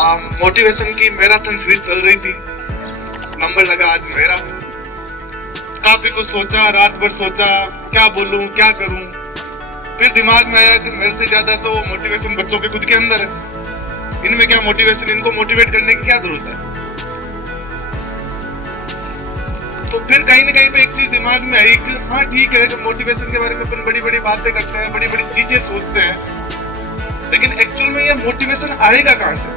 Motivation की marathon series चल रही थी। नंबर लगा आज मेरा। काफी कुछ सोचा, रात भर सोचा क्या बोलूं क्या करूं। फिर दिमाग में आया कि मेरे से ज्यादा तो मोटिवेशन बच्चों के खुद के अंदर है। इनमें क्या मोटिवेशन, इनको मोटिवेट करने की क्या जरूरत है। तो फिर कहीं ना कहीं पे एक चीज दिमाग में आई कि हाँ ठीक है, जब मोटिवेशन के बारे में अपन बड़ी बड़ी बातें करते हैं, बड़ी बड़ी चीजें सोचते हैं, लेकिन एक्चुअल में ये मोटिवेशन आएगा कहां से।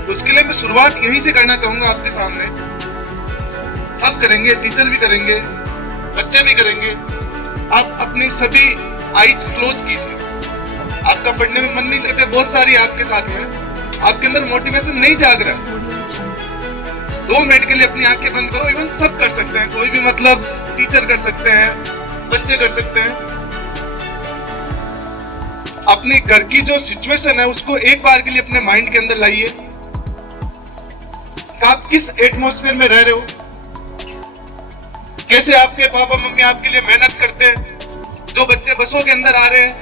तो उसके लिए मैं शुरुआत यहीं से करना चाहूंगा आपके सामने। सब करेंगे, टीचर भी करेंगे, बच्चे भी करेंगे। आप अपनी सभी आईज क्लोज कीजिए। आपका पढ़ने में मन नहीं लगता, बहुत सारी आपके साथ में, आपके अंदर मोटिवेशन नहीं जाग रहा। 2 मिनट के लिए अपनी आंखें बंद करो। इवन सब कर सकते हैं, कोई भी, मतलब टीचर कर सकते हैं, बच्चे कर सकते हैं। अपने घर की जो सिचुएशन है उसको एक बार के लिए अपने माइंड के अंदर लाइए। आप किस एटमॉस्फेयर में रह रहे हो, कैसे आपके पापा मम्मी आपके लिए मेहनत करते हैं। जो बच्चे बसों के अंदर आ रहे हैं,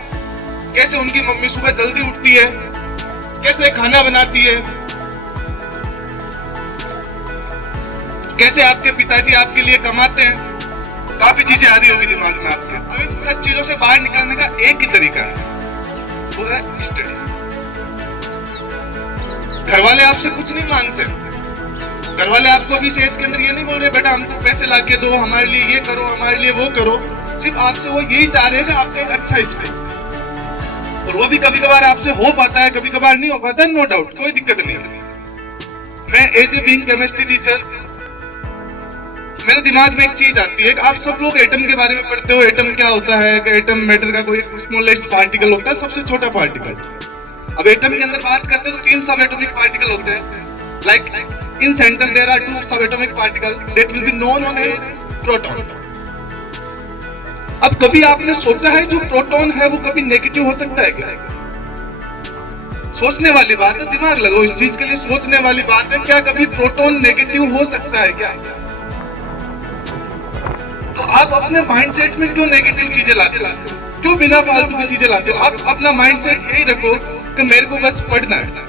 कैसे उनकी मम्मी सुबह जल्दी उठती है, कैसे खाना बनाती है, कैसे आपके पिताजी आपके लिए कमाते हैं। काफी चीजें आ रही होगी दिमाग में आपके। अब इन सब चीजों से बाहर निकलने का एक ही तरीका है, वो है स्टडी। घर वाले आपसे कुछ नहीं मांगते। घर वाले आपको अभी इस एज के अंदर ये नहीं बोल रहे बेटा हमको पैसे ला के दो, हमारे लिए ये करो, हमारे लिए वो करो। सिर्फ आपसे वो यही चाह रहे हैं कि आपका एक अच्छा स्पेस, और वो भी कभी कभार आपसे हो पाता है, कभी कभार नहीं हो पाता है, नो डाउट, कोई दिक्कत नहीं है। मैं as a being chemistry teacher, मेरे दिमाग में एक चीज आती है कि आप सब लोग एटम के बारे में पढ़ते हो। एटम क्या होता है कि एटम मैटर का कोई स्मॉलेस्ट पार्टिकल होता है, सबसे छोटा पार्टिकल। अब एटम के अंदर बात करते हैं तो 3 सब एटॉमिक पार्टिकल होते हैं। Like in center there are 2 subatomic particles that will be known as proton. अब कभी आपने सोचा है जो प्रोटॉन है वो कभी नेगेटिव हो सकता है क्या? सोचने वाली बात है, दिमाग लगाओ इस चीज के लिए, सोचने वाली बात है। क्या कभी प्रोटॉन नेगेटिव हो सकता है क्या? तो आप अपने माइंडसेट में क्यों नेगेटिव चीजें लाते हो, क्यों बिना फालतू की चीजें लाते हो? आप अपना माइंडसेट यही रखो कि मेरे को बस पढ़ना है,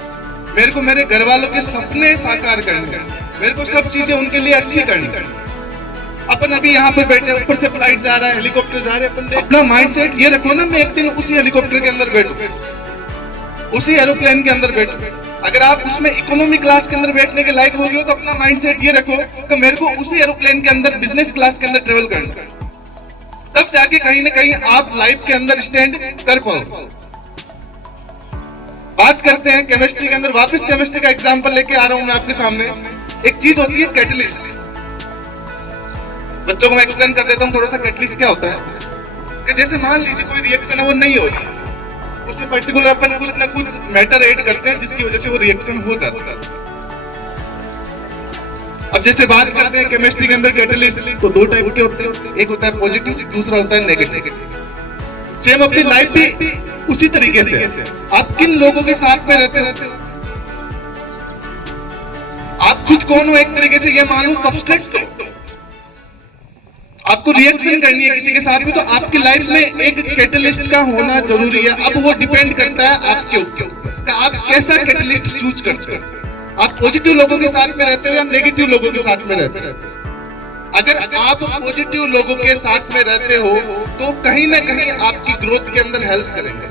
मेरे को मेरे घर वालों के सपने साकार करने हैं, मेरे को सब चीजें उनके लिए अच्छी करनी है। अपन अभी यहाँ पे बैठे, ऊपर से फ्लाइट जा रहा है, हेलीकॉप्टर जा रहे हैं, अपन अपना माइंडसेट ये रखो ना, मैं एक दिन उसी हेलीकॉप्टर के अंदर बैठूं, उसी एरोप्लेन के अंदर बैठूं। अगर आप उसमें इकोनॉमी क्लास के अंदर बैठने के लायक हो गए हो तो अपना माइंडसेट ये रखो कि मेरे को उसी एरोप्लेन के अंदर बिजनेस क्लास के अंदर ट्रेवल करना है। तब जाके कहीं ना कहीं आप लाइफ के अंदर स्टैंड कर पाओ। बात करते हैं केमिस्ट्री के अंदर, वापस केमिस्ट्री का एग्जांपल लेके आ रहा हूं मैं आपके सामने। एक चीज होती है कैटलिस्ट। बच्चों को मैं एक्सप्लेन कर देता हूं थोड़ा सा कैटलिस्ट क्या होता है। कि जैसे मान लीजिए कोई रिएक्शन है वो नहीं हो रही, उसमें पर्टिकुलर अपन कुछ ना कुछ मैटर ऐड करते हैं जिसकी वजह से वो रिएक्शन हो जाता है। अब जैसे बात करते हैं केमिस्ट्री के अंदर कैटलिस्ट, तो 2 टाइप के होते हैं, एक होता है पॉजिटिव, दूसरा होता है नेगेटिव। सेम अपनी लाइफ भी उसी तरीके से। आप किन लोगों के साथ में रहते हो, आप खुद कौन हो, एक तरीके से ये मानो सब्सट्रैक्ट हो। आपको रिएक्शन करनी है किसी के साथ में, तो आपकी लाइफ में एक कैटलिस्ट का होना जरूरी है। अब वो डिपेंड करता है आपके ऊपर, आप कैसा कैटलिस्ट चूज करते हो। आप पॉजिटिव लोगों के साथ में रहते हो या नेगेटिव लोगों के साथ में रहते हो। अगर आप पॉजिटिव लोगों के साथ में रहते हो तो कहीं ना कहीं आपकी ग्रोथ के अंदर हेल्प करेंगे,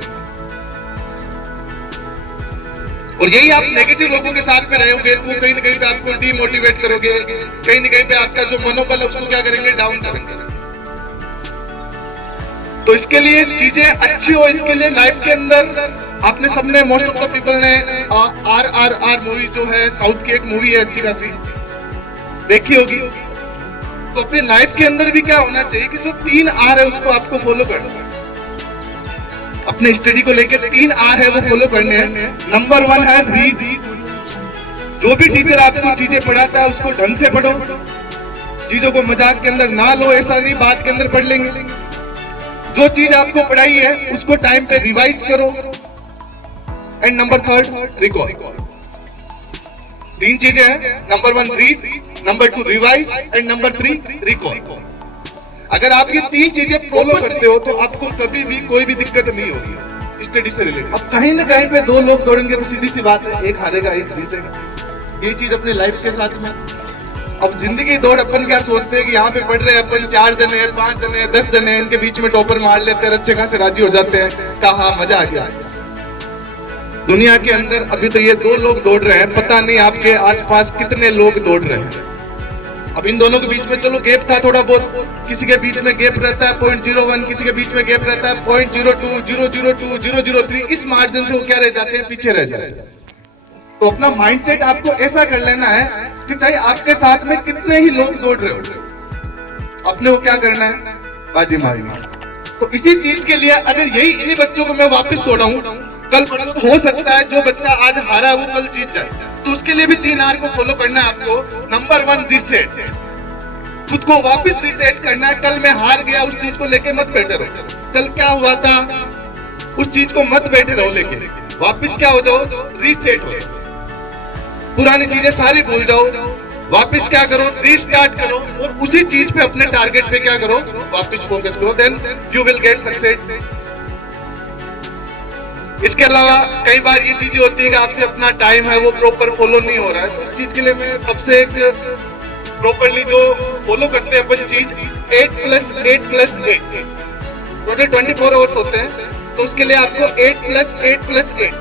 और यही आप नेगेटिव लोगों के साथ में रहोगे तो कहीं ना कहीं पे आपको डीमोटिवेट करोगे, कहीं ना कहीं पे आपका जो मनोबल है उसको क्या करेंगे, डाउन करेंगे। तो इसके लिए चीजें अच्छी हो, इसके लिए लाइफ के अंदर आपने सबने, मोस्ट ऑफ द पीपल ने RRR मूवी जो है, साउथ की एक मूवी है अच्छी खासी, देखी होगी। तो अपनी लाइफ के अंदर भी क्या होना चाहिए कि जो 3 R है उसको आपको फॉलो करना है। अपने स्टडी को लेकर 3 R है वो फॉलो करने हैं। नंबर 1 है रीड। जो भी टीचर आपको चीजें पढ़ाता है उसको ढंग से पढ़ो, चीजों को मजाक के अंदर ना लो। ऐसा नहीं बात के अंदर पढ़ लेंगे। जो चीज आपको पढ़ाई है उसको टाइम पे रिवाइज करो। And number 3 recall. 3 चीजें हैं, number 1 read, number 2 revise and number 3 recall. अगर आप ये 3 चीजें फॉलो करते हो तो आपको कभी भी कोई भी दिक्कत नहीं होगी। स्टडी से रिलेटेड। अब कहीं ना कहीं पे दो लोग दौड़ेंगे तो सीधी सी बात है, एक हारेगा एक जीतेगा। ये चीज अपनी लाइफ के साथ में। अब जिंदगी दौड़ अपन क्या सोचते हैं कि यहाँ पे पढ़ रहे हैं अपन 4 जने हैं, 5 जने हैं, 10 जने हैं, इनके बीच में टॉपर मार लेते हैं, अच्छे खासे राजी हो जाते हैं, कहा मजा आ गया। दुनिया के अंदर अभी तो ये 2 लोग दौड़ रहे हैं, पता नहीं आपके आसपास कितने लोग दौड़ रहे हैं। अब इन दोनों के बीच में चलो गैप था थोड़ा बहुत, किसी के बीच में गैप रहता है 0.01, किसी के बीच में गैप रहता है 0.02, 002, 003, इस मार्जिन से वो क्या रह जाते हैं, पीछे रह जाते हैं। तो अपना माइंडसेट आपको ऐसा कर लेना है कि चाहे आपके साथ में कितने ही लोग दौड़ रहे हो, अपने को क्या करना है, बाजी मारनी है। तो इसी चीज के लिए अगर यही इन्हीं बच्चों को मैं वापस दौड़ाऊं, कल हो सकता है जो बच्चा आज हारा है वो कल जीत जाए। तो उसके लिए भी 3 R को फॉलो करना है आपको। नंबर 1 रीसेट, खुद को वापस रीसेट करना है। कल मैं हार गया उस चीज को लेके मत बैठे रहो, कल क्या हुआ था उस चीज को मत बैठे रहो लेके, वापस क्या हो जाओ, रीसेट हो जाओ, पुरानी चीजें सारी भूल जाओ, वापस क्या करो, रीस्टार्ट करो और उसी चीज पे अपने टारगेट पे क्या करो, वापस फोकस करो, then you will get success. इसके अलावा कई बार ये चीजें होती है कि आपसे अपना टाइम है वो प्रॉपर फॉलो नहीं हो रहा है, तो उस चीज के लिए मैं सबसे एक प्रॉपरली जो फॉलो करते हैं अपन चीज 8+8+8, टोटल 24 आवर्स होते हैं, तो उसके लिए आपको 8+8+8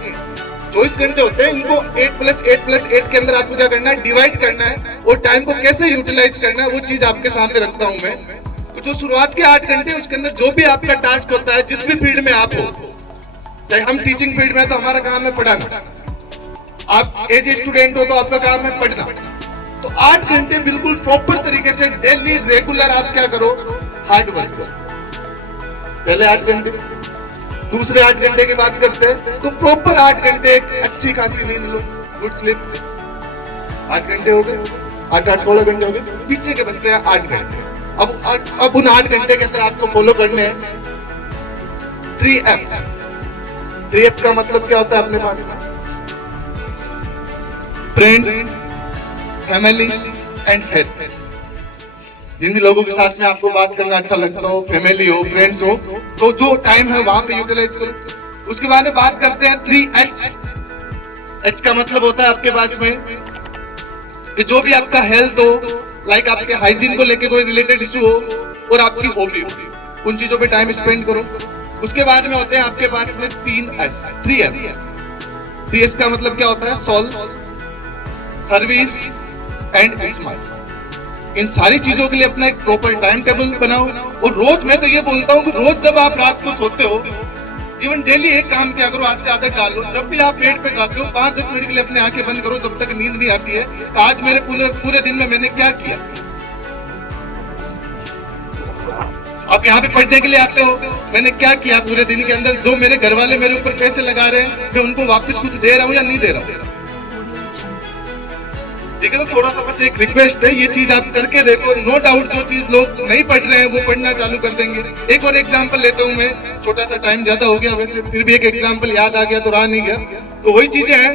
24 घंटे होते हैं, इनको 8+8+8 के अंदर आपको क्या करना है, डिवाइड करना है और टाइम को कैसे यूटिलाइज करना है वो चीज आपके सामने रखता हूं मैं। तो जो शुरुआत के 8 घंटे उसके अंदर जो भी आपका टास्क होता है, जिस भी फील्ड में आप हो, चाहे हम टीचिंग फील्ड में तो हमारा काम है पढ़ाना, आप एज स्टूडेंट हो तो आपका काम है पढ़ना, तो 8 घंटे बिल्कुल प्रॉपर तरीके से डेली रेगुलर आप क्या करो, हार्ड वर्क करो। पहले 8 घंटे, दूसरे 8 घंटे की बात करते हैं तो प्रॉपर 8 घंटे अच्छी खासी नींद लो, गुड स्लीप। 8 घंटे हो गए, 8 16 घंटे हो गए, पीछे के बचते हैं 8 घंटे। अब उन 8 घंटे के अंदर आपको फॉलो करने हैं 3F। 3F का मतलब क्या होता है अपने पास में, फ्रेंड्स, फैमिली एंड हेल्थ। जिन भी लोगों के साथ में आपको बात करना अच्छा लगता हो, फैमिली हो, फ्रेंड्स हो, तो जो टाइम है वहां पे यूटिलाइज करो। उसके बाद में बात करते हैं 3H। H का मतलब होता है आपके पास में कि जो भी आपका हेल्थ हो, लाइक आपके हाइजीन को लेके कोई रिलेटेड इशू हो और आपकी हॉबी हो, उन चीजों पे टाइम स्पेंड करो। उसके बाद में होते हैं आपके पास में 3S। 3S का मतलब क्या होता है, सॉल्व, सर्विस एंड स्माइल। इन सारी चीजों के लिए अपना एक प्रॉपर टाइम टेबल बनाओ। और रोज मैं तो ये बोलता हूँ कि रोज जब आप रात को सोते हो, इवन डेली एक काम क्या करो, आज से आदत डाल लो, जब भी आप बेड पे जाते हो 5-10 मिनट के लिए अपनी आंखें बंद करो जब तक नींद नहीं आती है, आज मेरे पूरे दिन में मैंने क्या किया। आप यहाँ पे पढ़ने के लिए आते हो, मैंने क्या किया पूरे दिन के अंदर, जो मेरे घर वाले मेरे ऊपर पैसे लगा रहे हैं मैं उनको वापस कुछ दे रहा हूँ या नहीं दे रहा हूँ। ठीक है, तो थोड़ा सा बस एक रिक्वेस्ट है, ये चीज आप करके देखो। नो डाउट जो चीज लोग नहीं पढ़ रहे हैं वो पढ़ना चालू कर देंगे। एक और एग्जांपल लेता हूँ मैं, छोटा सा टाइम ज्यादा हो गया वैसे, फिर भी एक एग्जांपल याद आ गया तो रहा नहीं गया। तो वही चीजें हैं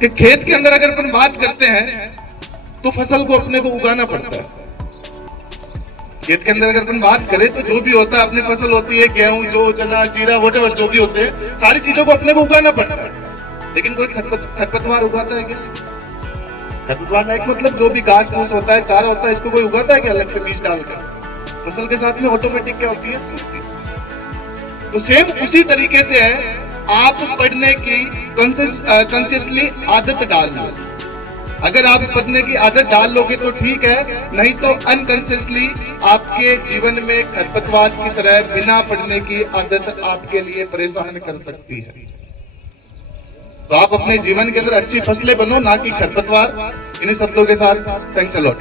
कि खेत के अंदर अगर अपन बात करते हैं तो फसल को अपने को उगाना पड़ता है। खेत के अंदर अगर अपन बात करें तो जो भी होता है अपनी फसल होती है, गेहूं, जो चना, जीरा, व्हाटएवर जो भी होते हैं, सारी चीजों को अपने को उगाना पड़ता है। लेकिन कोई खरपतवार उगाता है क्या? खरपतवार लाइक मतलब जो भी घास फूस होता है, चारा होता है, इसको कोई उगाता है क्या अलग से बीज डालकर? फसल के साथ में ऑटोमेटिक क्या होती है। तो सेम उसी तरीके से है, आप पढ़ने की कॉन्शियसली आदत डाल लो। अगर आप पढ़ने की आदत डाल लोगे तो ठीक है, नहीं तो अनकॉन्शियसली आपके जीवन में खरपतवार की तरह बिना पढ़ने की आदत आपके लिए परेशान कर सकती है। तो आप अपने जीवन के अंदर अच्छी फसलें बनो, ना कि खरपतवार। इन्हीं शब्दों के साथ थैंक्स अ लॉट।